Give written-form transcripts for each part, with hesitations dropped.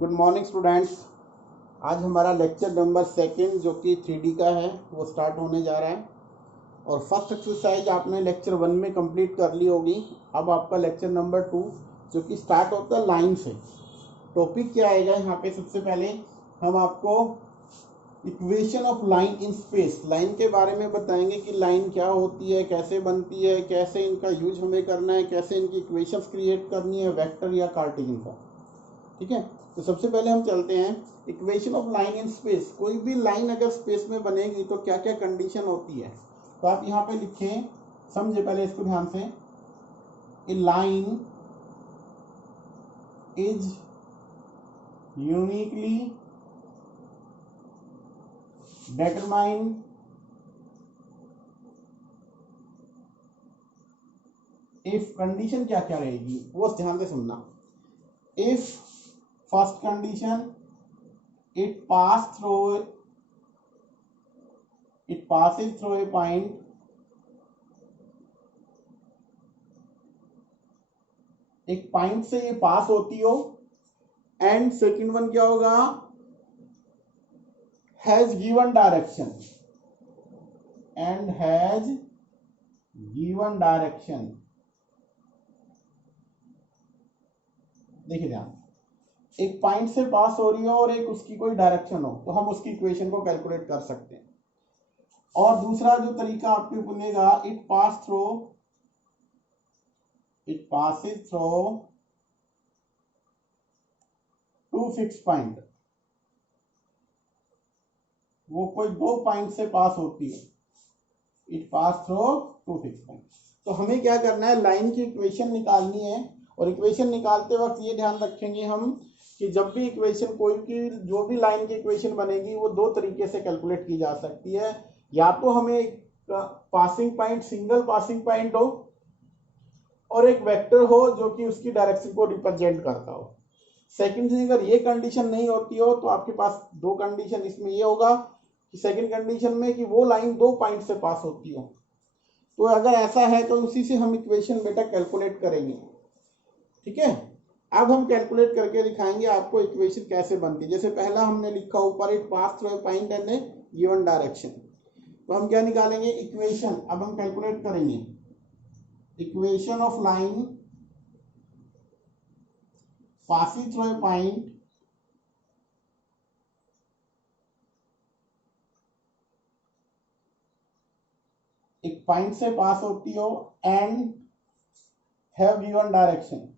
Good morning students. आज हमारा lecture number second जो कि 3D का है वो स्टार्ट होने जा रहा है। और फर्स्ट एक्सरसाइज आपने लेक्चर 1 में कंप्लीट कर ली होगी। अब आपका लेक्चर नंबर 2 जो कि स्टार्ट होता है लाइन से। टॉपिक क्या आएगा यहाँ पे? सबसे पहले हम आपको equation of line in space, line के बारे में बताएंगे कि लाइन क्या होती है, कैसे बनती है, कैसे इनका यूज हमें करना है, कैसे इनकी इक्वेशंस क्रिएट करनी है वेक्टर या कार्टेशियन फॉर्म। ठीक है, तो सबसे पहले हम चलते हैं equation of line in space. कोई भी लाइन अगर स्पेस में बनेगी तो क्या क्या कंडीशन होती है, तो आप यहाँ पे लिखें, समझे पहले इसको ध्यान से। A line is uniquely determine if condition क्या क्या रहेगी वो ध्यान से सुनना। If first condition it passes through a point एक पॉइंट से ये पास होती हो। एंड सेकंड वन क्या होगा? हैज गिवन डायरेक्शन देखिए ध्यान, एक पॉइंट से पास हो रही हो और एक उसकी कोई डायरेक्शन हो तो हम उसकी इक्वेशन को कैलकुलेट कर सकते हैं। और दूसरा जो तरीका आपको बोलेगा, it passes through two fix point, वो कोई दो पॉइंट से पास होती है। It pass through two fix point. तो हमें क्या करना है, लाइन की इक्वेशन निकालनी है। और इक्वेशन निकालते वक्त ये ध्यान रखेंगे हम कि जब भी इक्वेशन कोई की जो भी लाइन की इक्वेशन बनेगी वो दो तरीके से कैलकुलेट की जा सकती है। या तो हमें passing point, single passing point हो और एक वेक्टर हो जो कि उसकी डायरेक्शन को रिप्रेजेंट करता हो। सेकंड से अगर ये कंडीशन नहीं होती हो तो आपके पास दो कंडीशन इसमें ये होगा कि सेकंड कंडीशन में कि वो लाइन दो पॉइंट से पास होती हो। तो अगर ऐसा है तो उसी से हम इक्वेशन बेटा कैलकुलेट करेंगे। ठीक है, अब हम कैलकुलेट करके दिखाएंगे आपको इक्वेशन कैसे बनती है। जैसे पहला हमने लिखा ऊपर, it pass through a point and A given direction. तो हम क्या निकालेंगे? इक्वेशन। अब हम कैलकुलेट करेंगे equation of line passing through a point एक पॉइंट से पास होती हो एंड हैव गिवन डायरेक्शन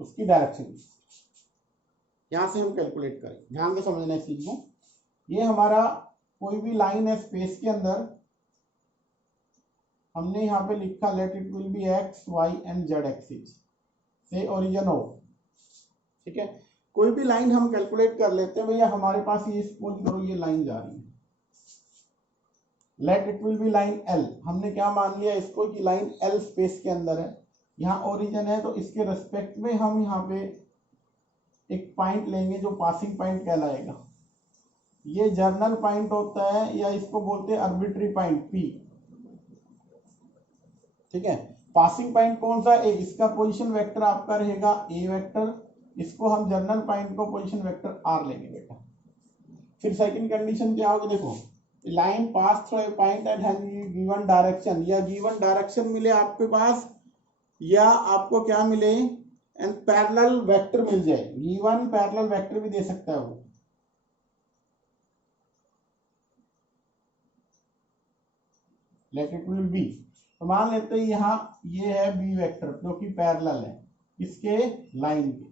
उसकी डायरेक्शन यहां से हम कैलकुलेट करें। ध्यान से समझना इस चीज को। ये हमारा कोई भी लाइन है स्पेस के अंदर, हमने यहाँ पे लिखा let it will be X Y and Z axis से ओरिजिन हो। ठीक है, कोई भी लाइन हम कैलकुलेट कर लेते हैं। भैया हमारे पास ये सपोज करो ये लाइन जा रही है, late it will B line L. हमने क्या मान लिया इसको कि लाइन एल स्पेस के अंदर है, यहाँ ओरिजिन है, तो इसके रेस्पेक्ट में हम यहाँ पे एक पॉइंट लेंगे जो पासिंग पॉइंट कहलाएगा। ये जर्नल पॉइंट होता है या इसको बोलते हैं आर्बिट्री पॉइंट पी। ठीक है, पासिंग पॉइंट कौन सा? ए। इसका पोजीशन वेक्टर आपका रहेगा ए वेक्टर, इसको हम जर्नल पॉइंट को पोजीशन वेक्टर आर लेंगे बेटा। फिर सेकंड कंडीशन क्या होगी? देखो, line pass through a point and has given direction, या गिवन डायरेक्शन मिले आपके पास या आपको क्या मिले, एंड पैरेलल वेक्टर मिल जाए। गिवन पैरेलल वेक्टर भी दे सकता है वो। लेट इट विल बी, तो मान लेते हैं यहाँ ये है बी वेक्टर जो कि पैरेलल है इसके लाइन के।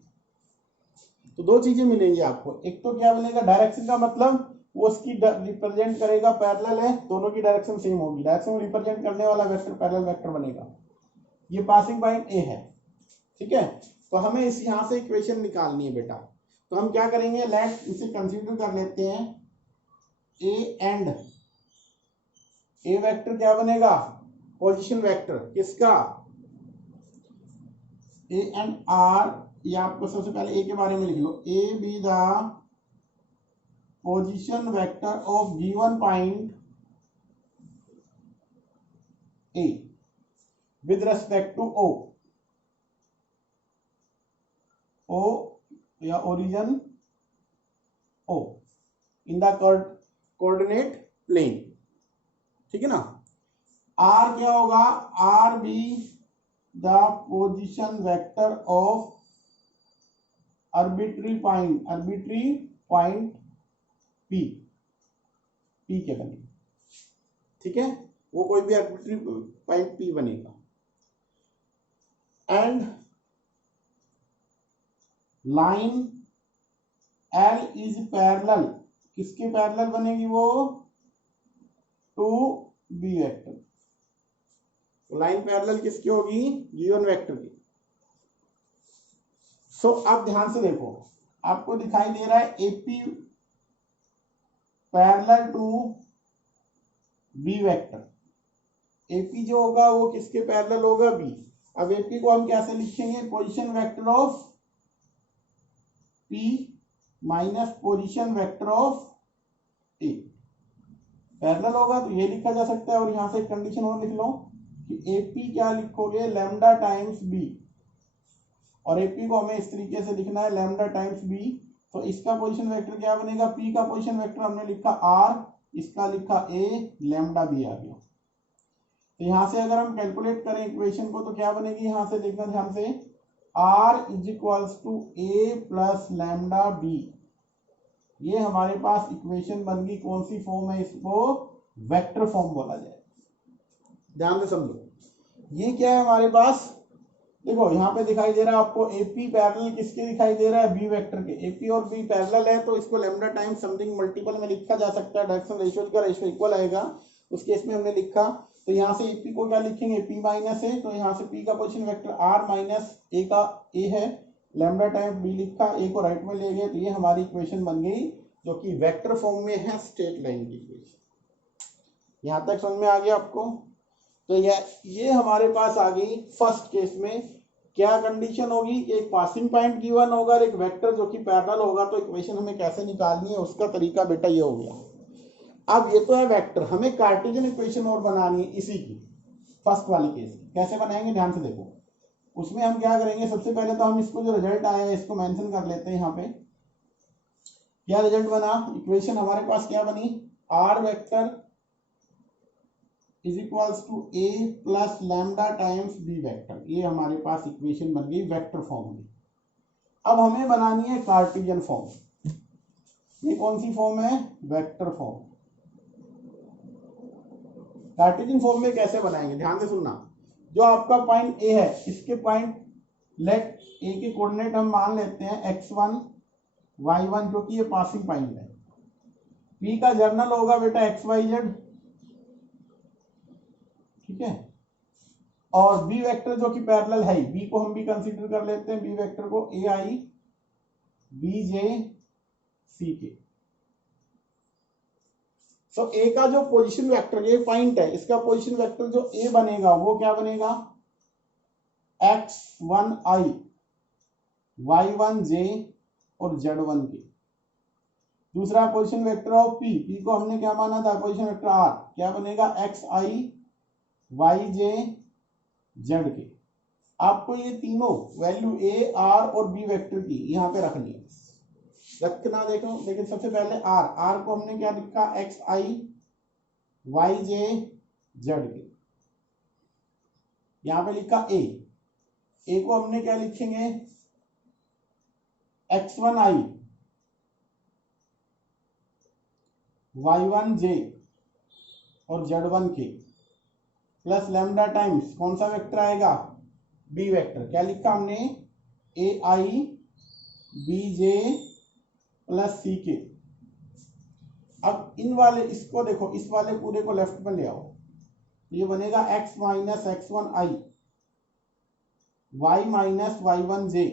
तो दो चीजें मिलेंगी आपको। एक तो क्या मिलेगा, डायरेक्शन का मतलब वो उसकी रिप्रेजेंट करेगा, पैरेलल है, दोनों की डायरेक्शन सेम होगी, डायरेक्शन रिप्रेजेंट करने वाला वेक्टर पैरेलल वेक्टर बनेगा। ये पासिंग पॉइंट ए है। ठीक है, तो हमें इस यहां से इक्वेशन निकालनी है बेटा। तो हम क्या करेंगे, लेट इसे कंसीडर कर लेते हैं ए एंड ए वेक्टर क्या बनेगा? पोजीशन वेक्टर किसका? A and R. ये आपको सबसे पहले ए के बारे में लिख लो, A be the position vector of given point A. With respect to O या origin O in the coordinate plane, ठीक है ना। आर क्या होगा, R be the position vector of arbitrary point P, P के बनेगा, ठीक है, वो कोई भी आर्बिट्री पॉइंट पी बनेगा। And line L is parallel, किसके पैरेलल बनेगी वो, to B vector. Line parallel किसकी होगी, गिवन वेक्टर की। सो अब ध्यान से देखो, आपको दिखाई दे रहा है AP parallel to B vector. AP जो होगा वो किसके पैरेलल होगा, बी। अब एपी को हम कैसे लिखेंगे, position vector of P minus position vector of A. Parallel होगा तो ये लिखा जा सकता है, और यहां से एक कंडीशन और लिख लो कि एपी क्या लिखोगे, लैम्डा टाइम्स बी, और एपी को हमें इस तरीके से लिखना है लैम्डा टाइम्स बी। तो इसका पोजीशन वेक्टर क्या बनेगा, पी का पोजीशन वेक्टर हमने लिखा आर, इसका लिखा ए, लैम्डा बी आ गया। तो यहां से अगर हम कैलकुलेट करें इक्वेशन को तो क्या बनेगी, यहां से देखना ध्यान से, R is equals to A plus lambda B. ये हमारे पास इक्वेशन बन गई, कौन सी फॉर्म है, इसको वेक्टर फॉर्म बोला जाए। ध्यान से समझो, ये क्या है हमारे पास, देखो यहाँ पे दिखाई दे रहा है आपको एपी पैरेलल किसके दिखाई दे रहा है, बी वेक्टर के। एपी और बी पैरेलल है तो इसको लैम्डा टाइम्स समथिंग मल्टीपल में लिखा जा सकता है, डायरेक्शन रेशियो का रेशियो इक्वल आएगा, उस केस में हमने लिखा। तो यहाँ से एपी को क्या लिखेंगे, पी माइनस है, तो यहाँ से पी का पोजीशन वेक्टर आर माइनस ए का ए है, लैम्डा टाइम्स बी लिखा, ए को राइट में ले गए, तो ये हमारी इक्वेशन बन गई जो कि वेक्टर फॉर्म में है, स्ट्रेट लाइन की इक्वेशन। यहाँ तक समझ में आ गया आपको। तो ये हमारे पास आ गई फर्स्ट केस में। क्या कंडीशन होगी, एक पासिंग पॉइंट गिवन होगा और एक वेक्टर जो कि पैरेलल होगा, तो इक्वेशन हमें कैसे निकालनी है उसका तरीका बेटा ये हो गया। अब ये तो है वेक्टर, हमें कार्टेशियन इक्वेशन और बनानी है इसी की, फर्स्ट वाली केस की। कैसे बनाएंगे, ध्यान से देखो। उसमें हम क्या करेंगे, सबसे पहले तो हम इसको जो रिजल्ट आया है इसको मेंशन कर लेते हैं। यहाँ पे क्या रिजल्ट बना, इक्वेशन हमारे पास क्या बनी, R vector is equals to A plus lambda times B vector. ये हमारे पास इक्वेशन बन गई वेक्टर फॉर्म में। अब हमें बनानी है कार्टेशियन फॉर्म। ये कौन सी फॉर्म है, वेक्टर फॉर्म। कार्टेशियन फॉर्म में कैसे बनाएंगे, ध्यान से सुनना। जो आपका पॉइंट ए है, इसके पॉइंट लेट ए के कोऑर्डिनेट हम मान लेते हैं x1 y1, जो कि ये पासिंग पॉइंट है। पी का जर्नल होगा बेटा xyz, ठीक है। और बी वेक्टर जो कि पैरेलल है, बी को हम भी कंसीडर कर लेते हैं, बी वेक्टर को ए आई बी जे सी के। सो ए का जो पोजीशन वेक्टर, ये पॉइंट है, इसका पोजीशन वेक्टर जो ए बनेगा वो क्या बनेगा, x1i y1j और z1 के। दूसरा position vector of P, P को हमने क्या माना था, पोजीशन वेक्टर आर, क्या बनेगा, xi yj z के। आपको ये तीनों वैल्यू ए आर और बी वेक्टर की यहाँ पे रखनी है, रखना। देखो लेकिन सबसे पहले आर को हमने क्या लिखा, xi yj z के। यहाँ पे लिखा ए को हमने क्या लिखेंगे, x1i y1j और z1 के, प्लस लैम्डा टाइम्स कौन सा वेक्टर आएगा, बी वेक्टर। क्या लिखा हमने, ए आई बी जे प्लस सी के। अब इन वाले, इसको देखो, इस वाले पूरे को लेफ्ट में ले आओ, ये बनेगा x minus x1i y minus y1j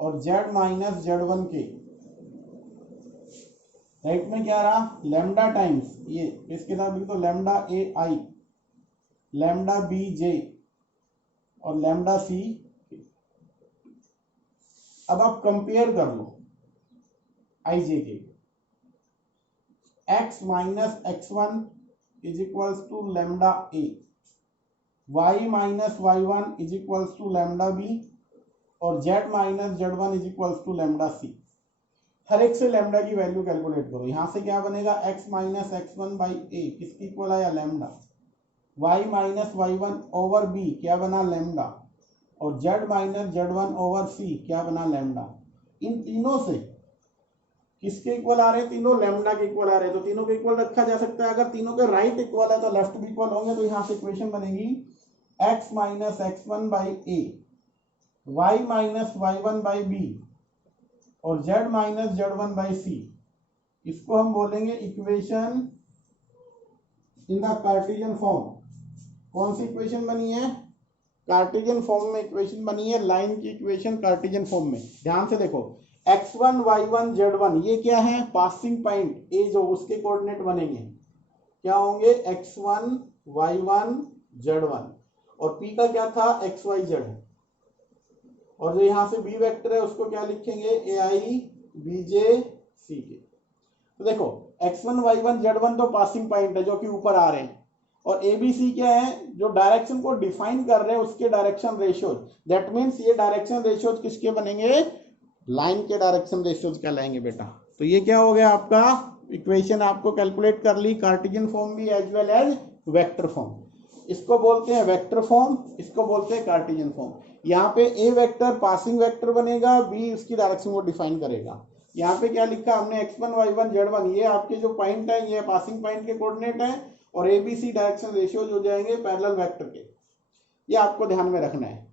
और z माइनस z1 के। राइट में क्या रहा, लैम्डा टाइम्स, ये इसके साथ लिख दो लैम्डा ए आई लैम्डा बी जे और लैम्डा सी। अब आप कंपेयर कर लो आई J K, x minus x1 is equals to lambda A, y minus y1 is equals to lambda B, और z minus z1 is equals to lambda C. हर एक से lambda की value calculate करो। यहां से क्या बनेगा, x माइनस x1 बाई ए, किसकी इक्वल आया, lambda. y minus y1 over b क्या बना, लैम्डा, और z minus z1 over c क्या बना, लैम्डा। इन तीनों से किसके इक्वल आ रहे हैं, तीनों लैम्डा के इक्वल आ रहे हैं, तो तीनों के इक्वल रखा जा सकता है। अगर तीनों के राइट इक्वल है तो लेफ्ट भी इक्वल होंगे, तो यहाँ से इक्वेशन बनेगी x minus x1 by A, y minus y1 by B, और z minus z1 by C. इसको हम बोलेंगे equation in the Cartesian form. कौन सी इक्वेशन बनी है, कार्टेशियन फॉर्म में इक्वेशन बनी है, लाइन की इक्वेशन कार्टेशियन फॉर्म में। ध्यान से देखो, x1 y1 z1 ये क्या है, पासिंग पॉइंट ए, जो उसके कोऑर्डिनेट बनेंगे क्या होंगे, x1 y1 z1, और p का क्या था, xyz, और जो यहाँ से b वेक्टर है उसको क्या लिखेंगे, ai bj ck। तो देखो x1 y1 z1 तो पासिंग पॉइंट है जो कि ऊपर आ रहे हैं, और abc क्या है, जो डायरेक्शन को डिफाइन कर रहे हैं उसके डायरेक्शन रेशियोज। दैट मीन्स ये डायरेक्शन रेशियोज किसके बनेंगे, लाइन के डायरेक्शन रेशियोज कहलाएंगे बेटा। तो ये क्या हो गया आपका, इक्वेशन आपको कैलकुलेट कर ली, कार्टेशियन फॉर्म भी as well as vector form. इसको बोलते हैं वेक्टर फॉर्म, इसको बोलते हैं कार्टेशियन फॉर्म। यहाँ पे ए वेक्टर पासिंग वेक्टर बनेगा, बी उसकी डायरेक्शन को डिफाइन करेगा। यहाँ पे क्या लिखा हमने, x1 y1 z1, ये आपके जो पॉइंट है ये पासिंग पॉइंट के कोऑर्डिनेट है, और एबीसी डायरेक्शन रेशियोज हो जाएंगे पैरेलल वेक्टर के। ये आपको ध्यान में रखना है।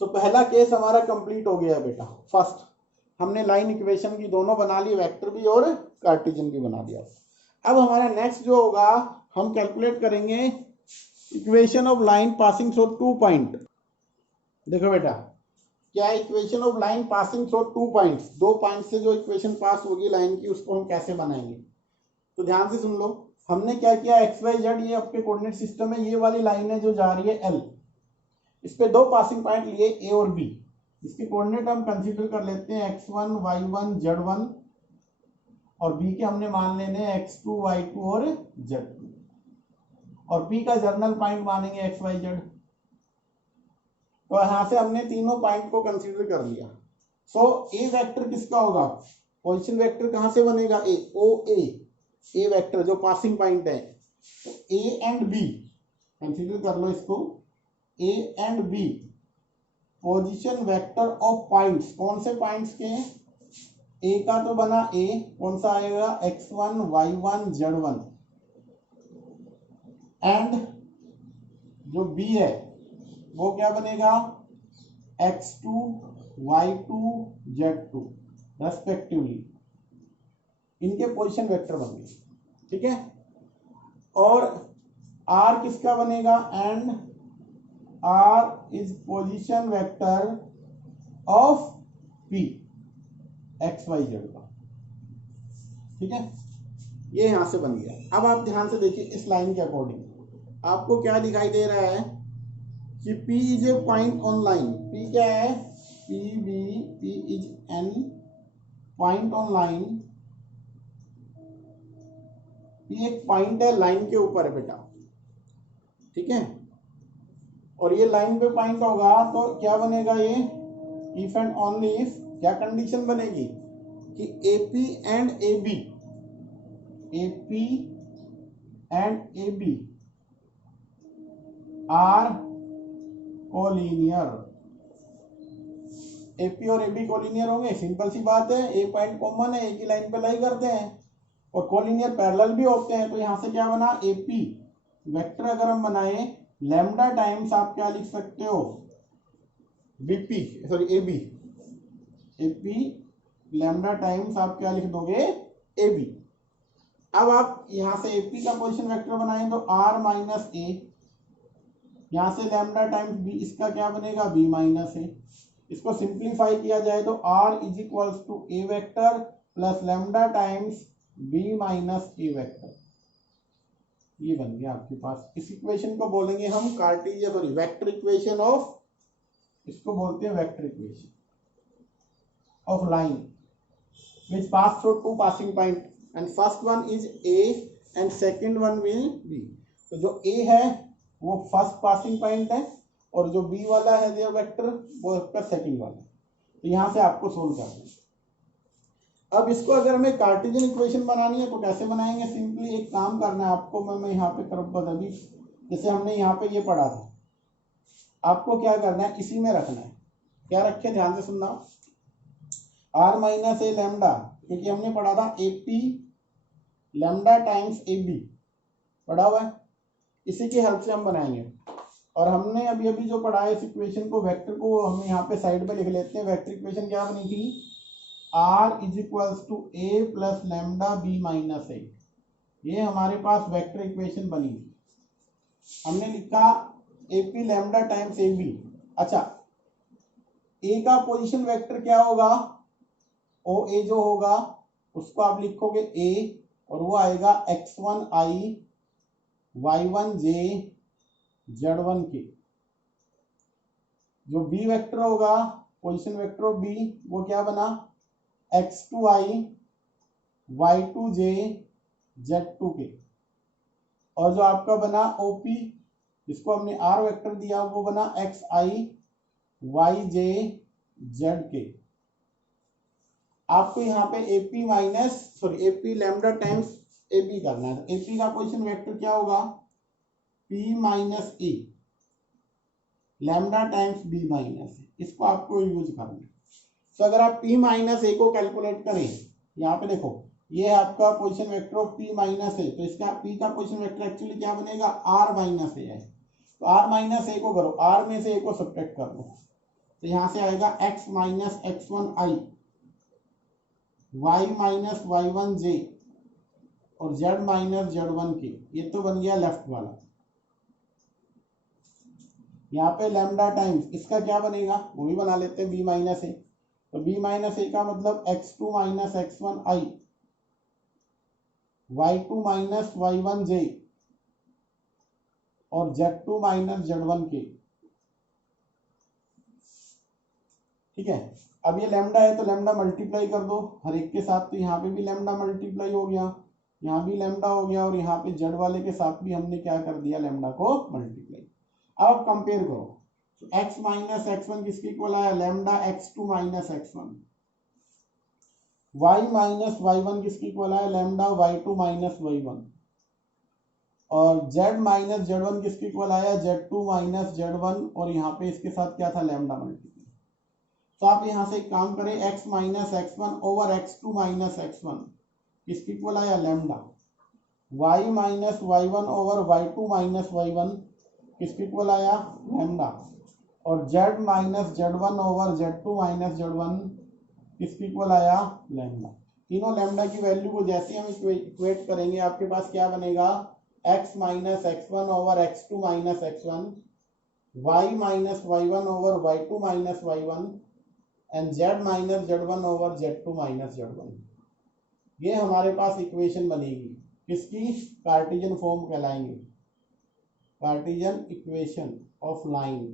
तो पहला केस हमारा कंप्लीट हो गया बेटा। फर्स्ट हमने लाइन इक्वेशन की दोनों बना ली, वेक्टर भी और कार्टेशियन भी बना दिया। अब हमारा नेक्स्ट जो होगा, हम कैलकुलेट करेंगे equation of line passing through two point. देखो बेटा, क्या equation of line passing through two points, दो पॉइंट से जो इक्वेशन पास होगी लाइन की, उसको हम कैसे बनाएंगे। तो ध्यान से सुन लो, हमने क्या किया, एक्स वाई जेड ये आपके कोऑर्डिनेट सिस्टम है, ये वाली लाइन है जो जा रही है एल, इस पे दो पासिंग पॉइंट लिए ए और बी। इसके कोऑर्डिनेट हम कंसीडर कर लेते हैं x1 y1 z1, और बी के हमने मान लेने हैं x2 y2 और z2, और पी का जर्नल पॉइंट मानेंगे x y z। तो यहां से हमने तीनों पॉइंट को कंसीडर कर लिया। सो ए वेक्टर किसका होगा, पोजीशन वेक्टर कहां से बनेगा, ए ओ ए वेक्टर जो पासिंग पॉइंट है, तो ए एंड बी कंसीडर कर लो इसको, A and B position vector of points. कौन से पॉइंट्स के हैं, ए का तो बना ए, कौन सा आएगा, x1 y1 z1, एंड जो बी है वो क्या बनेगा, x2 y2 z2 रेस्पेक्टिवली। इनके पोजीशन वेक्टर बन गए, ठीक है। और r किसका बनेगा, and r is position vector of p x y z का, ठीक है। ये यहां से बन गया। अब आप ध्यान से देखिए, इस लाइन के अकॉर्डिंग आपको क्या दिखाई दे रहा है कि P is a point on line. P क्या है, P is an point on line. P एक पॉइंट है लाइन के ऊपर है बेटा, ठीक है। और ये लाइन पे पॉइंट होगा तो क्या बनेगा, ये इफ एंड ओनली इफ क्या कंडीशन बनेगी कि AP and AB, AP and AB are collinear. AP और AB कोलिनियर होंगे, सिंपल सी बात है, ए पॉइंट कॉमन है, एक ही लाइन पे लाई करते हैं, और कोलिनियर पैरेलल भी होते हैं। तो यहां से क्या बना, AP वेक्टर अगर हम बनाए, लैम्डा टाइम्स आप क्या लिख सकते हो, BP sorry AB lambda times आप क्या लिख दोगे, AB। अब आप यहां से AP का पोजीशन वेक्टर बनाएं तो R माइनस ए, यहां से लैम्डा टाइम्स B, इसका क्या बनेगा, B माइनस ए। इसको सिंप्लीफाई किया जाए तो R is equals to A vector plus lambda times B minus A vector. ये बन गया आपके पास। इस इक्वेशन को बोलेंगे हम Cartesian sorry vector equation of, इसको बोलते हैं vector equation of line which pass through two passing point, and first one is A and second one will be. तो जो ए है वो फर्स्ट पासिंग पॉइंट है और जो बी वाला है जो वेक्टर वो इसका सेकंड वाला है। तो यहाँ से आपको सोल्व करना है। अब इसको अगर हमें कार्टेशियन इक्वेशन बनानी है तो कैसे बनाएंगे? सिंपली एक काम करना है आपको, मैं यहाँ पे कर अभी जैसे हमने यहाँ पे ये पढ़ा था, आपको क्या करना है इसी में रखना है। क्या रखे, ध्यान से सुनना, आर माइनस ए लैम्डा, क्योंकि हमने पढ़ा था A P lambda times A B पढ़ा हुआ है, इसी की हेल्प से हम बनाएंगे। और हमने अभी अभी जो पढ़ा है इस इक्वेशन को, वेक्टर को हम यहाँ पे साइड पे लिख लेते हैं। वेक्टर इक्वेशन क्या बनी थी? R is equals to A plus lambda B minus A. ये हमारे पास वेक्टर इक्वेशन बनी थी। हमने लिखा A P lambda times A B. अच्छा, ए का पोजीशन वेक्टर क्या होगा? ओ ए जो होगा उसको आप लिखोगे ए, और वो आएगा x1i y1j z1 के। जो बी वेक्टर होगा पोजीशन वेक्टर ऑफ बी, वो क्या बना? x2i y2j z2 के। और जो आपका बना OP, जिसको हमने r वेक्टर दिया, वो बना xi yj z के। आपको यहाँ पे AP लैम्डा टाइम्स AB करना है। AP का पोजीशन वेक्टर क्या होगा? P माइनस ए लैम्डा टाइम्स B माइनस ए। इसको आपको यूज करना है। तो अगर आप P माइनस ए को कैलकुलेट करें, यहाँ पे देखो ये है आपका position vector of P minus A, तो इसका P का पोजीशन वेक्टर एक्चुअली क्या बनेगा? R माइनस ए है। तो R माइनस ए को करो, R में से ए को सब्ट्रैक्ट कर दो, तो यहाँ से आएगा x minus x1i y minus y1j और z माइनस z1 के। ये तो बन गया लेफ्ट वाला। यहाँ पे लैम्डा टाइम्स इसका क्या बनेगा वो भी बना लेते हैं, b माइनस ए। तो b माइनस ए का मतलब x2 minus x1i y2 minus y1j और z2 माइनस z1 के। ठीक है, अब ये लैम्डा है तो लैम्डा मल्टीप्लाई कर दो हर एक के साथ, तो यहाँ पे भी लैम्डा मल्टीप्लाई हो गया, यहाँ भी लैम्डा हो गया, और यहाँ पे जेड वाले के साथ भी हमने क्या कर दिया? लैम्डा को मल्टीप्लाई। अब आप कंपेयर करो, तो x माइनस x1 किसके इक्वल आया? Lambda x2 minus x1। y minus y1 किसके इक्वल आया? Lambda y2 minus y1। और z माइनस z1 किसके इक्वल आया? z2 माइनस z1, और यहाँ पे इसके साथ क्या था? Lambda multiply. तो आप यहां से एक काम करें, x minus x1 over x2 minus x1 किसके इक्वल आया? Lambda. y minus y1 over y2 minus y1 किसके इक्वल आया? लैम्डा। और z minus z1 over z2 minus z1 किसके इक्वल आया? लैम्डा। तीनों लैम्डा की वैल्यू को जैसे हम इक्वेट करेंगे, आपके पास क्या बनेगा? x minus x1 over x2 minus x1, y minus y1 over y2 minus y1 and z minus z1 over z2 minus z1। ये हमारे पास इक्वेशन बनेगी किसकी? कार्टेशियन फॉर्म कहलाएंगे, कार्टेशियन इक्वेशन ऑफ लाइन।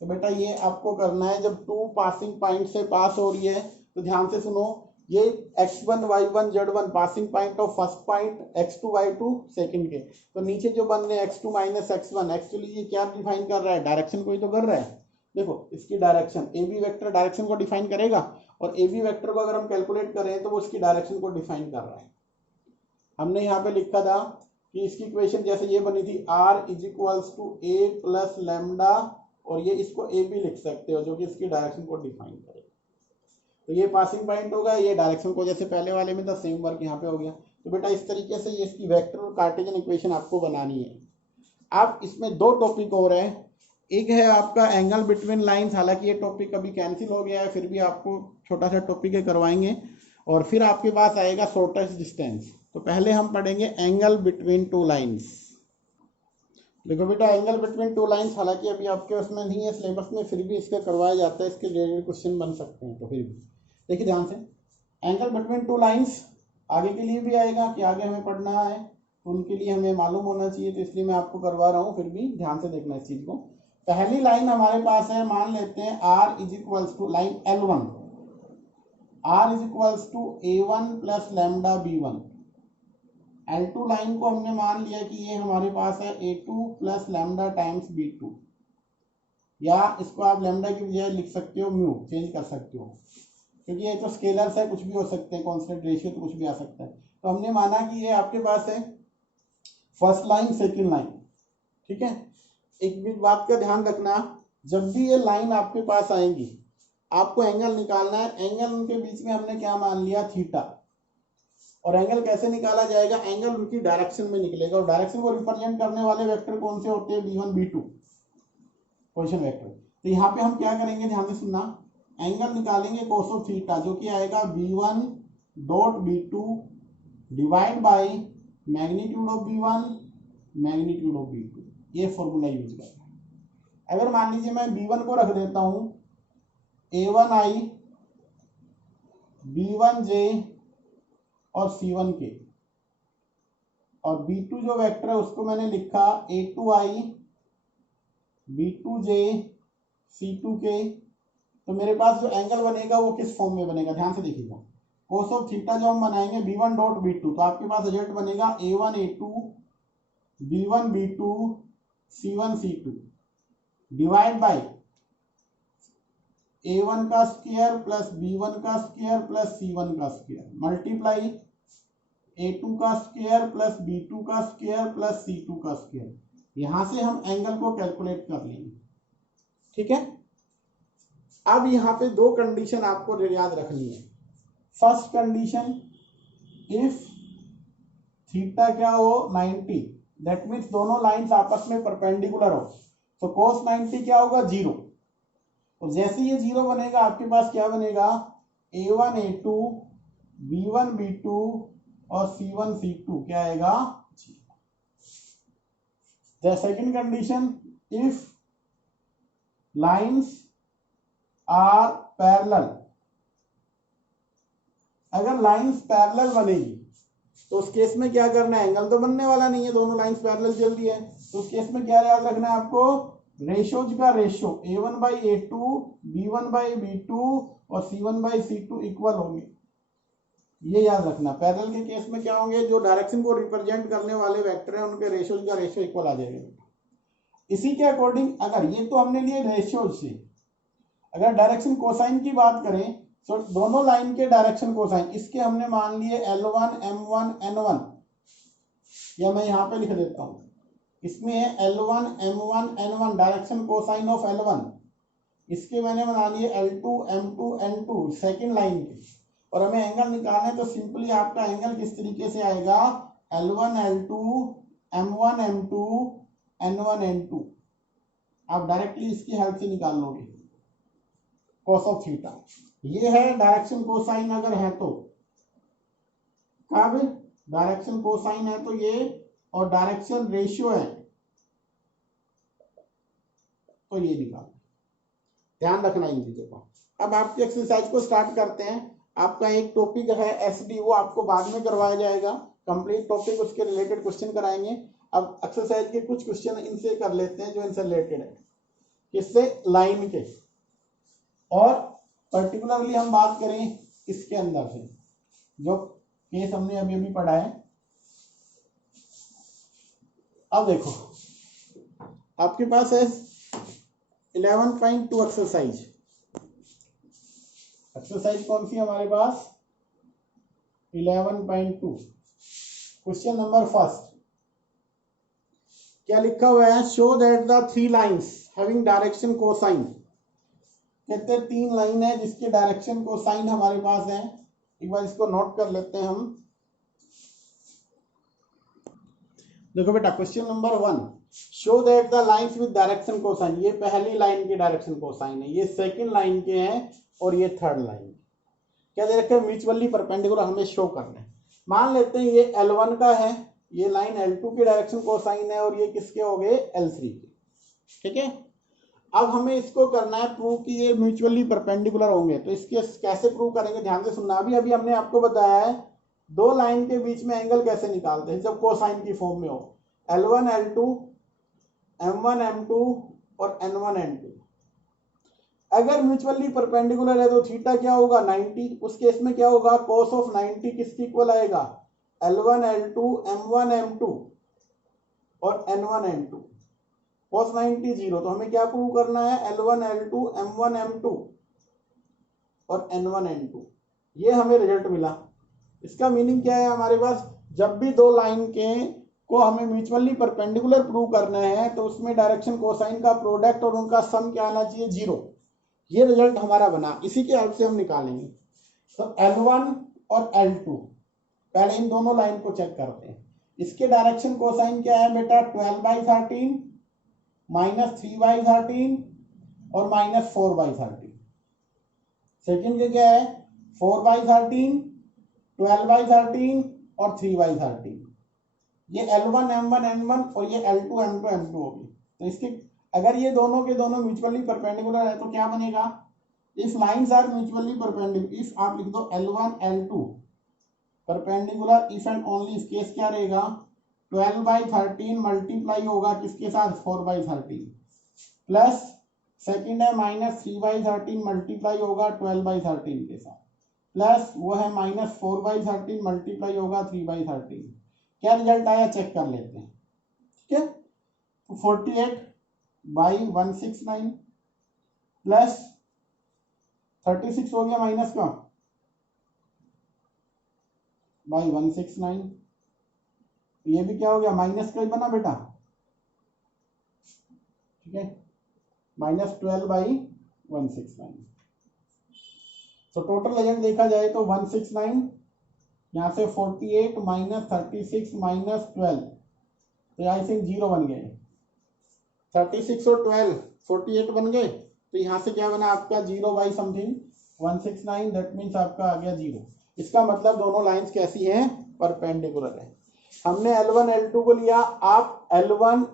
तो बेटा ये आपको करना है जब टू पासिंग पॉइंट से पास हो रही है, तो ध्यान से सुनो, ये x1 y1 z1 passing point of first point, x2 y2 second के। तो नीचे जो बन रहे हैं x2 माइनस x1, एक्चुअली ये क्या डिफाइन कर रहा है? डायरेक्शन को ही तो कर रहा है। देखो इसकी direction, A B vector direction को डिफाइन करेगा, और ए बी वेक्टर को अगर हम कैलकुलेट करें तो वो इसकी डायरेक्शन को डिफाइन कर रहा है। हमने यहाँ पे लिखा था कि इसकी इक्वेशन जैसे ये बनी थी, r is equals to A plus lambda, और ये इसको ए बी लिख सकते हो, जो कि इसकी डायरेक्शन को डिफाइन करेगा। तो ये पासिंग पॉइंट होगा, ये डायरेक्शन को जैसे पहले वाले में था सेम वर्क यहाँ पे हो गया। तो बेटा इस तरीके से ये इसकी वेक्टर और कार्टेशियन इक्वेशन आपको बनानी है। आप इसमें दो टॉपिक हो रहे हैं, एक है आपका एंगल बिटवीन लाइंस, हालांकि ये टॉपिक अभी कैंसिल हो गया है, फिर भी आपको छोटा सा टॉपिक करवाएंगे। और फिर आपके पास आएगा शॉर्टेस्ट डिस्टेंस। तो पहले हम पढ़ेंगे एंगल बिटवीन टू लाइंस। देखो बेटा एंगल बिटवीन टू लाइंस हालांकि अभी आपके उसमें नहीं है सिलेबस में, फिर भी इसका करवाया जाता है, इसके रिलेटेड क्वेश्चन बन सकते हैं। तो फिर भी देखिए ध्यान से, एंगल बिटवीन टू लाइंस आगे के लिए भी आएगा कि आगे हमें पढ़ना है, तो उनके लिए हमें मालूम होना चाहिए, तो इसलिए मैं आपको करवा रहा हूँ, फिर भी ध्यान से देखना इस चीज़ को। पहली लाइन हमारे पास है, मान लेते हैं r is equals to line L1, r is equals to A1 plus lambda B1। L2 line को हमने मान लिया कि ये हमारे पास है A2 plus lambda times B2, या इसको आप लैम्डा की बजाय लिख सकते हो म्यू, चेंज कर सकते हो क्योंकि ये तो स्केलर्स है, कुछ भी हो सकते हैं, कांस्टेंट रेशियो तो कुछ भी आ सकता है। तो हमने माना कि ये आपके पास है फर्स्ट लाइन सेकंड लाइन, ठीक है। एक भी बात का ध्यान रखना, जब भी ये लाइन आपके पास आएंगी आपको एंगल निकालना है। एंगल उनके बीच में हमने क्या मान लिया, थीटा। और एंगल कैसे निकाला जाएगा, एंगल उनकी डायरेक्शन में निकलेगा, और डायरेक्शन को रिप्रेजेंट करने वाले वेक्टर कौन से होते हैं, B1 B2 पोजीशन वेक्टर। तो यहाँ पे हम क्या करेंगे, ध्यान से सुनना, एंगल निकालेंगे कोस ऑफ थीटा, जो कि आएगा B1 dot B2 divide by magnitude of B1 magnitude of B2। ये फॉर्मूला यूज कर रहा है। अगर मान लीजिए मैं B1 को रख देता हूं A1I B1J और C1K, और B2 जो वेक्टर है उसको मैंने लिखा A2I B2J C2K। तो मेरे पास जो एंगल बनेगा वो किस फॉर्म में बनेगा, ध्यान से देखिएगा। कोस ऑफ थीटा जो हम बनाएंगे B1 डॉट B2, तो आपके पास रिजल्ट बनेगा A1 A2 B1 B2 C1 C2 divide by A1 का स्क्वायर प्लस B1 का स्क्वायर प्लस C1 का स्क्वायर मल्टीप्लाई A2 का स्क्वायर प्लस B2 का स्क्वायर प्लस C2 का स्क्वायर। यहां से हम एंगल को कैलकुलेट कर लेंगे, ठीक है। अब यहाँ पे दो कंडीशन आपको याद रखनी है। फर्स्ट कंडीशन, इफ थीटा क्या हो 90, दैट मीन्स दोनों लाइंस आपस में परपेंडिकुलर हो, तो cos 90 क्या होगा, 0। तो जैसे ये 0 बनेगा आपके पास क्या बनेगा, A1 A2 B1 B2 और C1 C2 क्या आएगा, 0। The second condition, if lines are parallel, अगर लाइंस पैरेलल बनेगी तो उस केस में क्या करना है, एंगल तो बनने वाला नहीं है, दोनों लाइंस पैरेलल चल रही है, तो उस केस में क्या याद रखना है आपको, रेशोज का ratio A1 by A2 B1 by B2 और C1 बाई C2 इक्वल होंगे, ये याद रखना। पैरेलल के केस में क्या होंगे, जो डायरेक्शन को रिप्रेजेंट करने वाले वेक्टर हैं उनके रेशोज का रेशो इक्वल आ जाएगा। इसी के अकॉर्डिंग, अगर ये तो हमने लिए रेशोज से, अगर डायरेक्शन कोसाइन की बात करें तो दोनों लाइन के डायरेक्शन कोसाइन, इसके हमने मान लिए L1 M1 N1, या मैं यहां पे लिख देता हूं, इसमें है L1 M1 N1 direction cosine of L1, इसके मैंने बना लिए L2 M2 N2 second line के। और हमें एंगल निकालना है तो सिंपली आपका एंगल किस तरीके से आएगा, L1 L2 M1 M2 N1 N2, आप डायरेक्टली इसकी हेल्प से निकाल लोगे कॉस ऑफ थीटा। ये है डायरेक्शन कोसाइन, अगर है तो कब डायरेक्शन कोसाइन है तो ये, और डायरेक्शन रेशियो है तो ये निकाल, ध्यान रखना इन चीजों का। अब आपकी एक्सरसाइज को स्टार्ट करते हैं। आपका एक टॉपिक है SD, वो आपको बाद में करवाया जाएगा, कंप्लीट टॉपिक उसके रिलेटेड क्वेश्चन कराएंगे। अब एक्सरसाइज के कुछ क्वेश्चन इनसे कर लेते हैं जो इनसे रिलेटेड है, किससे, लाइन के, और पर्टिकुलरली हम बात करें इसके अंदर से जो केस हमने अभी अभी पढ़ा है। अब देखो आपके पास है 11.2 एक्सरसाइज। एक्सरसाइज कौन सी हमारे पास, 11.2। क्वेश्चन नंबर फर्स्ट क्या लिखा हुआ है, show that the three lines having direction cosine, कहते हैं तीन लाइन है जिसके डायरेक्शन कोसाइन हमारे पास है। एक बार इसको नोट कर लेते हैं हम। देखो बेटा, question number 1, show that the lines with direction cosine, ये पहली लाइन के डायरेक्शन कोसाइन है, ये सेकंड लाइन के हैं, और ये थर्ड लाइन। क्या दे रखे हैं, म्यूचुअली परपेंडिकुलर हमें शो करना है। मान लेते हैं ये L1 का है, ये लाइन L2 की डायरेक्शन कोसाइन है, और ये किसके हो गए, L3 के, ठीक है। अब हमें इसको करना है प्रूव कि ये म्यूचुअली परपेंडिकुलर होंगे। तो इसके कैसे प्रूव करेंगे, ध्यान से सुनना। अभी अभी हमने आपको बताया है दो लाइन के बीच में एंगल कैसे निकालते हैं जब कोसाइन की फॉर्म में हो, L1 L2 M1 M2 और N1 N2। अगर म्यूचुअली परपेंडिकुलर है तो थीटा क्या होगा, 90। उस केस में क्या होगा, cos ऑफ 90 किसके इक्वल आएगा, L1 L2 M1 M2 और N1 N2 cos 90 0। तो हमें क्या प्रूव करना है, L1 L2 M1 M2 और N1 N2। ये हमें रिजल्ट मिला। इसका मीनिंग क्या है, हमारे पास जब भी दो लाइन के को हमें म्यूचुअली परपेंडिकुलर प्रूव करना है तो उसमें डायरेक्शन कोसाइन का प्रोडक्ट और उनका सम क्या आना चाहिए, 0। ये रिजल्ट हमारा बना, इसी के हेल्प से हम निकालेंगे। तो L1 और L2 पहले इन दोनों लाइन को चेक करते हैं। इसके डायरेक्शन कोसाइन क्या है बेटा, 12/13 -3/13 और -4/13। सेकंड के क्या है, 4/13 12/13 और 3/13। ये L1 M1 N1 और ये L2 M2 M2 होगी। तो इसके अगर ये दोनों के दोनों म्यूचुअली परपेंडिकुलर है तो क्या बनेगा, if lines are mutually perpendicular, if आप लिख दो L1 L2 perpendicular if and only, इस केस क्या रहेगा, 12/13 मल्टीप्लाई होगा किसके साथ, 4/13 प्लस सेकंड है -3/13 मल्टीप्लाई होगा 12/13 के साथ प्लस वो है -4/13 मल्टीप्लाई होगा 3/13। क्या रिजल्ट आया चेक कर लेते हैं, ठीक है। तो 48/169 प्लस 36 हो गया माइनस का बाई 169, ये भी क्या हो गया माइनस का ही बना बेटा, ठीक है, -12/169। तो टोटल रिजल्ट देखा जाए तो 169, यहाँ से 48 -36 -12, तो आई थिंक 0 बन गए। 36 और 12 48 बन गए, तो यहाँ से क्या बना आपका 0/समथिंग 169, दैट मीन्स आपका आ गया 0। इसका मतलब दोनों लाइंस कैसी हैं, परपेंडिकुलर है। हमने L1 L2 को लिया, आप L1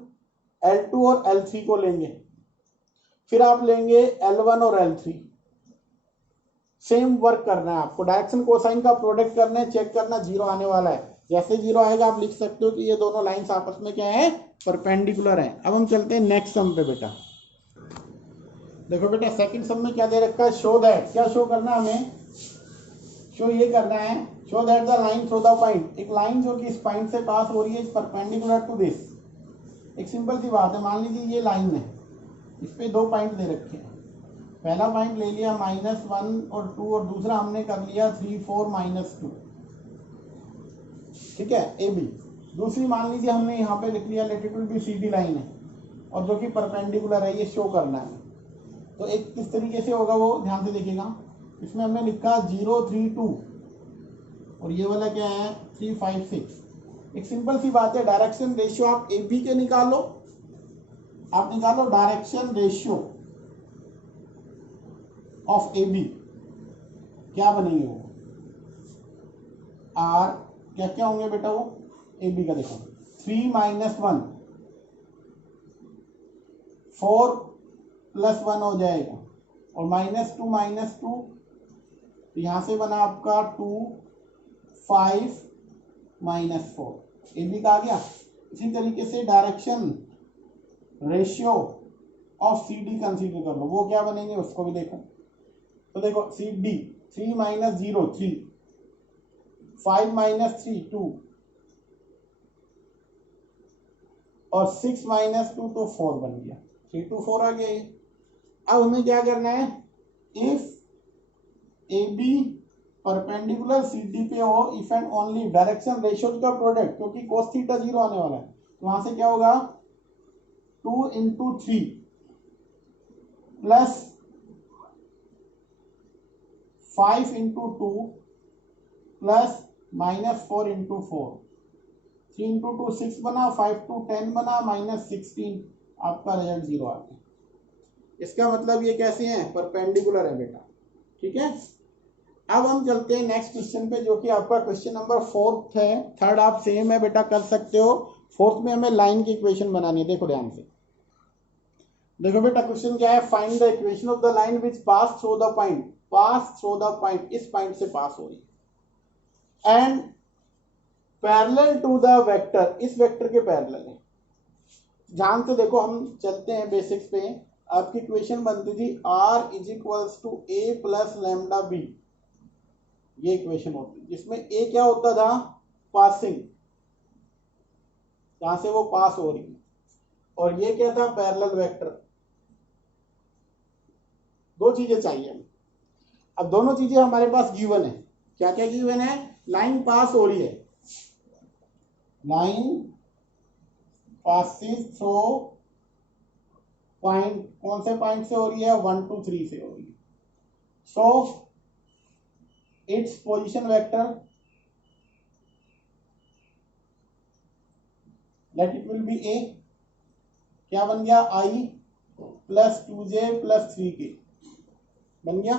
L2 और L3 को लेंगे, फिर आप लेंगे L1 और L3। सेम वर्क करना है आपको, डायरेक्शन कोसाइन का प्रोडक्ट करना है, चेक करना 0 आने वाला है। जैसे 0 आएगा आप लिख सकते हो कि ये दोनों लाइंस आपस में क्या है, परपेंडिकुलर है। अब हम चलते हैं नेक्स्ट सम पे बेटा। देखो बेटा सेकंड सम में क्या दे रखा है, शो दैट, क्या शो करना है हमें, शो ये करना है, show that the line through the point, एक लाइन जो कि इस पॉइंट से पास हो रही है, इज परपेंडिकुलर टू दिस। एक सिंपल सी बात है, मान लीजिए ये लाइन है, इस पे दो पॉइंट दे रखे हैं। पहला पॉइंट ले लिया -1 और 2 और दूसरा हमने कर लिया 3 4 -2, ठीक है, ए बी। दूसरी मान लीजिए हमने यहाँ पे लिख लिया लेटिट्यूड भी सीधी लाइन है और जो कि परपेंडिकुलर है, ये शो करना है। तो एक किस तरीके से होगा वो ध्यान से देखिएगा, इसमें हमने लिखा 0 3 2 और ये वाला क्या है 3 5 6। एक सिंपल सी बात है, डायरेक्शन रेशियो आप ए बी के निकालो, आप निकालो direction ratio of A B, क्या बनेंगे वो आर, क्या क्या होंगे बेटा वो ए बी का, देखो 3 -1 4 + 1 हो जाएगा और -2 तो यहां से बना आपका 2 5 -4, ए बी का आ गया। इसी तरीके से direction ratio of C D consider कर लो, वो क्या बनेंगे उसको भी देखो। तो देखो सी डी 3 - 0 3, 5 - 3 2 और 6 - 2 तो 4 बन गया, 3 2 4 आ गया ये। अब हमें क्या करना है, if A B perpendicular C D पे हो, if and only direction ratio का प्रोडक्ट, क्योंकि cos थीटा 0 आने वाला है, तो वहां से क्या होगा 2 × 3 प्लस 5 × 2 प्लस -4 × 4, 3 × 2 6 बना, 5 2 10 बना, -16, आपका रिजल्ट 0 आ गया। इसका मतलब ये कैसे हैं, परपेंडिकुलर है बेटा, ठीक है। अब हम चलते हैं नेक्स्ट क्वेश्चन पे, जो कि आपका क्वेश्चन नंबर 4 है। थर्ड आप सेम है बेटा, कर सकते हो। फोर्थ में हमें लाइन की इक्वेशन बनानी है, देखो ध्यान से। देखो बेटा क्वेश्चन क्या है, find the equation of the line which pass through the point, pass through the point, इस पॉइंट से पास हो रही है, and parallel to the vector, इस वेक्टर के पैरेलल है। ध्यान से देखो, हम चलते हैं बेसिक्स पे। आपकी इक्वेशन बनती थी r = a + λb, ये इक्वेशन होती है जिसमें a क्या होता था, पासिंग, जहां से वो पास हो रही है, और ये क्या था, पैरेलल वेक्टर। दो चीजें चाहिए हमें। अब दोनों चीजें हमारे पास गिवन है। क्या क्या गिवन है? लाइन पास हो रही है, लाइन पासिस थ्रू पॉइंट, कौन से पॉइंट से हो रही है? 1 2 3 से हो रही है। So it's position vector, let it will be A, क्या बन गया? I plus 2j plus 3k बन गया।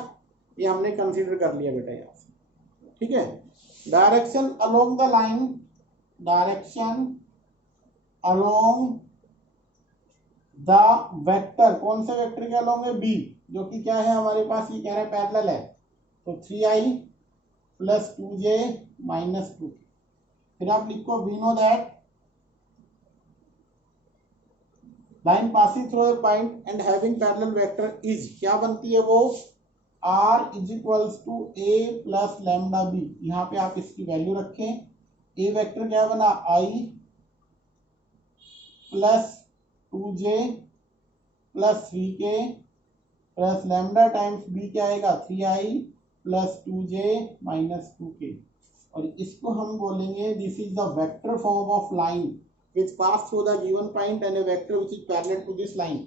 ये हमने कंसीडर कर लिया बेटा यहां से, ठीक है। Direction along the line, direction along the vector, कौन से वेक्टर के अलोंग है? बी, जो कि क्या है हमारे पास? ये कह रहा है पैरेलल है, तो 3i plus 2j minus 2k। फिर आप लिखो we know that line passing through a point and having parallel vector is, क्या बनती है वो? r is equals to a plus lambda B. यहाँ पे आप इसकी वैल्यू रखें। ए वेक्टर क्या बना? I plus 2j plus 3k plus lambda times B क्या आएगा? 3i plus 2j minus 2k। और इसको हम बोलेंगे this is the vector form of line which pass through the given point and a vector which is parallel to this line।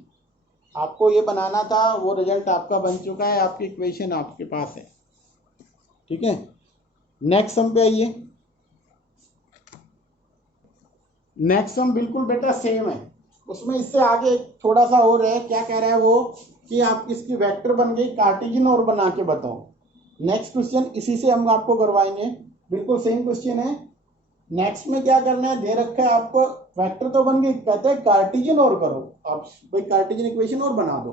आपको ये बनाना था, वो रिजल्ट आपका बन चुका है, आपकी इक्वेशन आपके पास है, ठीक है। नेक्स्ट सम पे आइए। नेक्स्ट सम बिल्कुल बेटा सेम है, उसमें इससे आगे थोड़ा सा और है। क्या कह रहा है वो कि आप इसकी वेक्टर बन गई, कार्टेशियन और बना के बताओ। नेक्स्ट क्वेश्चन इसी से हम आपको करवाएंगे, बिल्कुल सेम क्वेश्चन है। नेक्स्ट में क्या करना है, दे रखा है आपको, वेक्टर तो बन गई, कहते हैं कार्टेशियन और करो। आप भाई कार्टेशियन इक्वेशन और बना दो।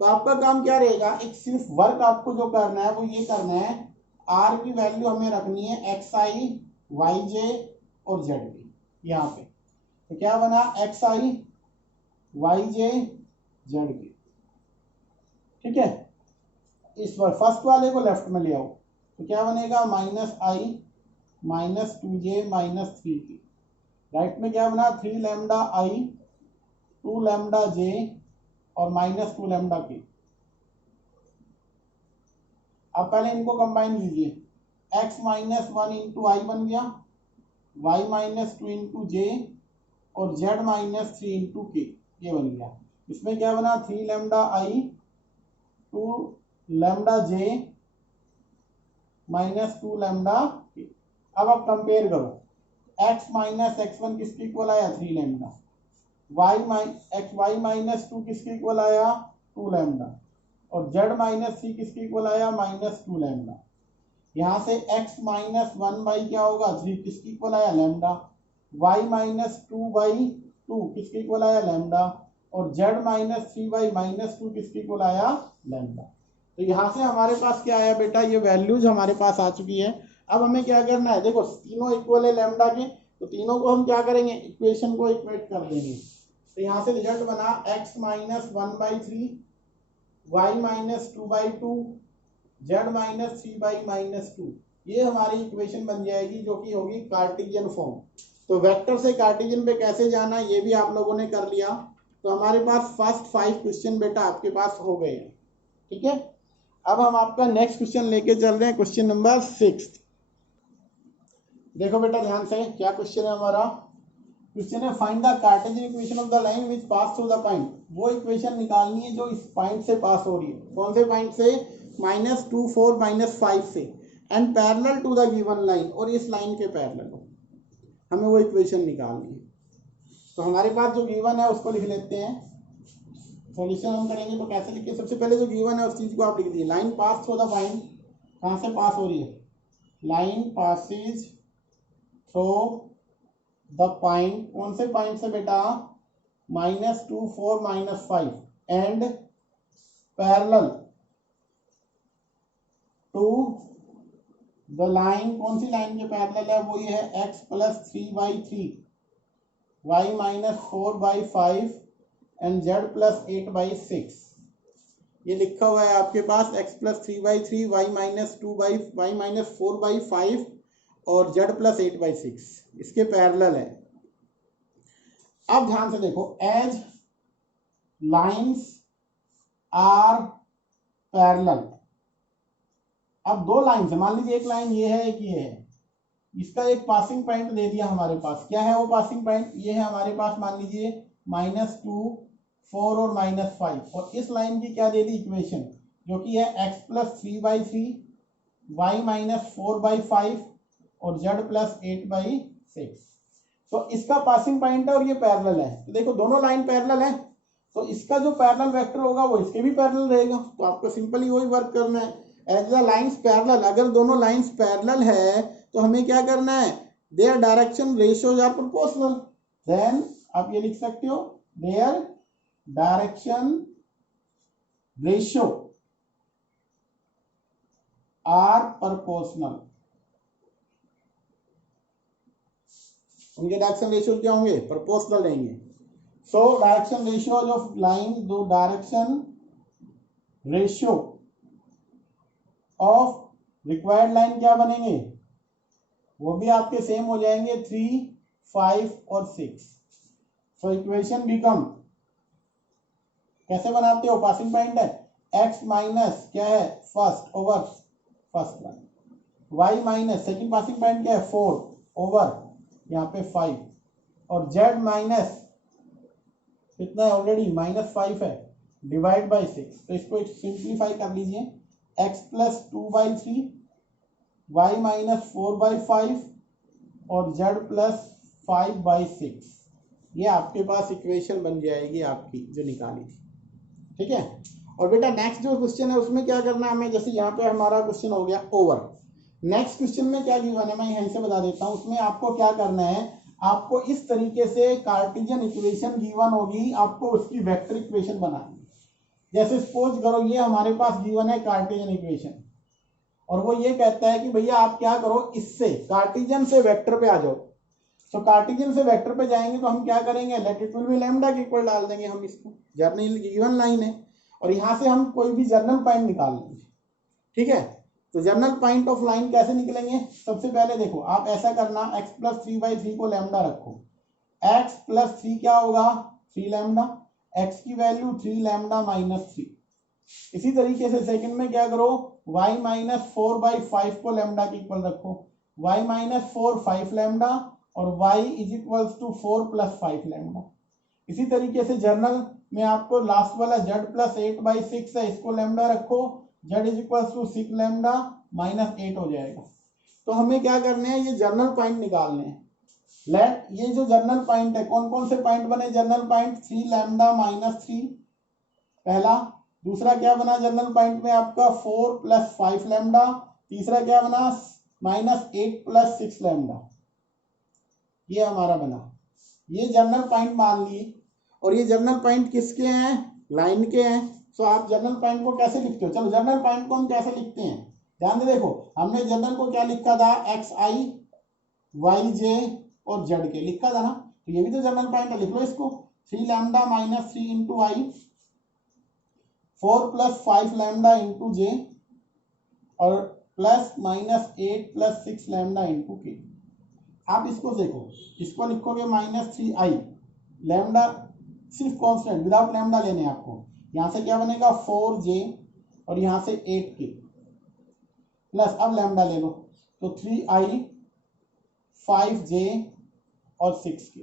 तो आपका काम क्या रहेगा, एक सिर्फ वर्क आपको जो करना है वो ये करना है, आर की वैल्यू हमें रखनी है xi, yj और zk यहाँ पे। तो क्या बना? xi, yj, zk, ठीक है। इस बार फर्स्ट वाले को लेफ्ट में ले आओ, तो क्या बनेगा? Minus I minus 2j minus 3k। Right में क्या बना? 3 लैम्डा i 2 लैम्डा j और माइनस 2 लैम्डा k। अब पहले इनको कंबाइन कीजिए, x माइनस 1 इंटू आई बन गया, y माइनस 2 इंटू जे और z माइनस 3 इंटू के, ये बन गया। इसमें क्या बना? 3 lambda i 2 lambda j minus 2 lambda के। अब आप कंपेयर करो, x माइनस x1 किसके इक्वल आया? 3 लैम्डा, y माइनस 2 किसके इक्वल आया? 2 लैम्डा, और z माइनस 3 किसके इक्वल आया? Minus 2 lambda. यहाँ से x माइनस 1 बाई क्या होगा? 3 किसके इक्वल आया? लैम्डा। y माइनस 2 बाई 2 किसके इक्वल आया? लैम्डा, और z माइनस 3 बाई माइनस 2 किसके इक्वल आया? लैम्डा। तो यहाँ से हमारे पास क्या आया बेटा? ये वैल्यूज हमारे पास आ चुकी है। अब हमें क्या करना है, देखो तीनों इक्वल है लैम्डा के, तो तीनों को हम क्या करेंगे? इक्वेशन को इक्वेट कर देंगे। तो यहाँ से रिजल्ट बना x minus 1 by 3, y minus 2 by 2, z minus 3 by minus 2। ये हमारी इक्वेशन बन जाएगी, जो कि होगी कार्टेशियन फॉर्म। तो वेक्टर से कार्टेशियन पे कैसे जाना, ये भी आप लोगों ने कर लिया। तो हमारे पास फर्स्ट 5 क्वेश्चन बेटा आपके पास हो गए हैं, ठीक है। अब हम आपका नेक्स्ट क्वेश्चन लेके चल रहे हैं, क्वेश्चन नंबर 6। देखो बेटा ध्यान से, क्या क्वेश्चन है हमारा? क्वेश्चन है find the Cartesian equation of the line which pass through the point. वो इक्वेशन निकालनी है जो इस पॉइंट से पास हो रही है। कौन से पॉइंट से? -2 4 -5 से, and parallel to the given line, और इस लाइन के पैरेलल हो, हमें वो इक्वेशन निकालनी है। तो हमारे पास जो गिवन है उसको लिख लेते हैं। सॉल्यूशन हम करेंगे तो कैसे लिखिए? सबसे पहले जो गिवन है उस चीज को आप लिख दीजिए। Line pass through the point, कहाँ से पास हो रही है? Line passes through the point, कौन से पॉइंट से बेटा? -2 4 -5 and parallel to the line, कौन सी लाइन के पैरेलल है? वो ये है x plus 3/3, y minus 4/5 and z plus 8/6। ये लिखा हुआ है आपके पास x प्लस 3/3, y माइनस 4/5 और z प्लस 8/6 इसके पैरेलल है। अब ध्यान से देखो, एज लाइंस आर पैरेलल, अब दो लाइन है, मान लीजिए एक लाइन ये है, एक ये है, इसका एक पासिंग पॉइंट दे दिया हमारे पास। क्या है वो पासिंग पॉइंट? ये है हमारे पास, मान लीजिए -2, 4 और -5, और इस लाइन की क्या दे दी इक्वेशन, जो कि है x प्लस 3/3, y माइनस 4/5 और z प्लस 8/6। तो इसका पासिंग पॉइंट है और ये पैरेलल है। तो देखो दोनों लाइन पैरेलल है, तो इसका जो पैरेलल वेक्टर होगा वो इसके भी पैरेलल रहेगा। तो आपको सिंपली वही वर्क करना है, एज द लाइंस पैरेलल। अगर दोनों लाइंस पैरेलल है तो हमें क्या करना है, their direction ratios are proportional. Then आप ये लिख सकते हो, their direction ratio are proportional. उनके डायरेक्शन रेशियो क्या होंगे? प्रोपोर्शनल रहेंगे। So direction ratio of line, दो direction ratio of required line क्या बनेंगे? वो भी आपके सेम हो जाएंगे, 3, 5 और 6। सो इक्वेशन बिकम, कैसे बनाते हो? पासिंग पॉइंट है x माइनस क्या है, first over first line, y minus second passing point क्या है, 4 ओवर यहाँ पे 5, और z माइनस कितना है ऑलरेडी, -5 है, डिवाइड बाई 6। तो इसको सिंप्लीफाई कर लीजिए, x प्लस 2/3, y माइनस 4/5 और z प्लस 5/6। ये आपके पास इक्वेशन बन जाएगी आपकी जो निकाली थी। ठीक है। और बेटा नेक्स्ट जो क्वेश्चन है उसमें क्या करना है हमें, जैसे यहाँ पे हमारा क्वेश्चन हो गया ओवर। नेक्स्ट क्वेश्चन में क्या गिवन है मैं यहीं से बता देता हूँ। उसमें आपको क्या करना है, आपको इस तरीके से कार्टेशियन इक्वेशन गिवन होगी, आपको उसकी वेक्टर इक्वेशन बनानी है। जैसे सपोज करो ये हमारे पास गिवन है कार्टेशियन इक्वेशन, और वो ये कहता है कि भैया आप क्या करो, इससे कार्टेशियन से वेक्टर पे आ जाओ। तो कार्टेशियन से वेक्टर पे जाएंगे तो हम क्या करेंगे, late it will B lambda के इक्वल डाल देंगे हम इसको, जर्नल गिवन लाइन है, और यहाँ से हम कोई भी जर्नल पॉइंट निकाल लेंगे। ठीक है। तो जर्नल पॉइंट ऑफ लाइन कैसे निकलेंगे, सबसे पहले देखो आप ऐसा करना, x प्लस 3/3 को लैम्डा रखो, x प्लस 3 क्या होगा, 3 लैम्डा, x की वैल्यू 3 लैम्डा माइनस 3। इसी तरीके से सेकंड में क्या करो, y माइनस 4/5 को लैम्डा के इक्वल रखो, y माइनस 4 5 लैम्डा, और y is equals to 4 plus 5 lambda. इसी तरीके से जर्नल में आपको लास्ट वाला z प्लस 8/6 है, इसको लैम्डा रखो, z is equals to 6 lambda minus 8 हो जाएगा। तो हमें क्या करने हैं, ये जर्नल पॉइंट निकालने हैं। लेट ये जो जर्नल पॉइंट है, कौन कौन से पॉइंट बने जर्नल पॉइंट, 3 लैम्डा माइनस 3 पहला, दूसरा क्या बना जर्नल पॉइंट में आपका 4 प्लस 5 लैम्डा, तीसरा क्या बना -8 प्लस 6 लैम्डा, ये हमारा बना। ये जर्नल पॉइंट मान लिए, और ये जर्नल पॉइंट किसके हैं, लाइन के हैं। सो आप जर्नल पॉइंट को कैसे लिखते हो, चलो जर्नल पॉइंट को हम कैसे लिखते हैं, ध्यान दे देखो, हमने जर्नल को क्या लिखा था, xi yj और z के लिखा था ना, तो ये भी तो जर्नल पॉइंट है, लिख लो इसको, 3 लैम्डा माइनस 3 इंटू आई, 4 प्लस 5 लैम्डा इंटू जे, और प्लस -8 प्लस 6 लैम्डा इंटू के। आप इसको देखो, इसको लिखोगे -3i, लैम्डा सिर्फ कांस्टेंट विदाउट लैम्डा लेने आपको, यहां से क्या बनेगा 4j और यहां से 8k प्लस, अब लैम्डा ले लो तो 3i 5j और 6k,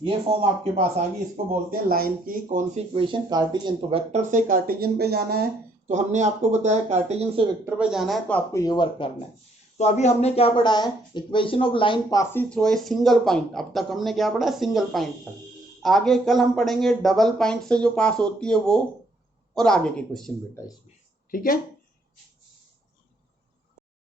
ये फॉर्म आपके पास आ गई। इसको बोलते हैं लाइन की कौन सी इक्वेशन, कार्टेशियन। तो वेक्टर से कार्टेशियन पे जाना है, तो हमने आपको बताया कार्टेशियन से वेक्टर पे जाना है, तो आपको ये वर्क करना है। तो अभी हमने क्या पढ़ा है, equation of line passing through a single point. अब तक हमने क्या पढ़ा है, सिंगल पॉइंट तक। आगे कल हम पढ़ेंगे डबल पॉइंट से जो पास होती है वो, और आगे के क्वेश्चन बेटा इसमें। ठीक है।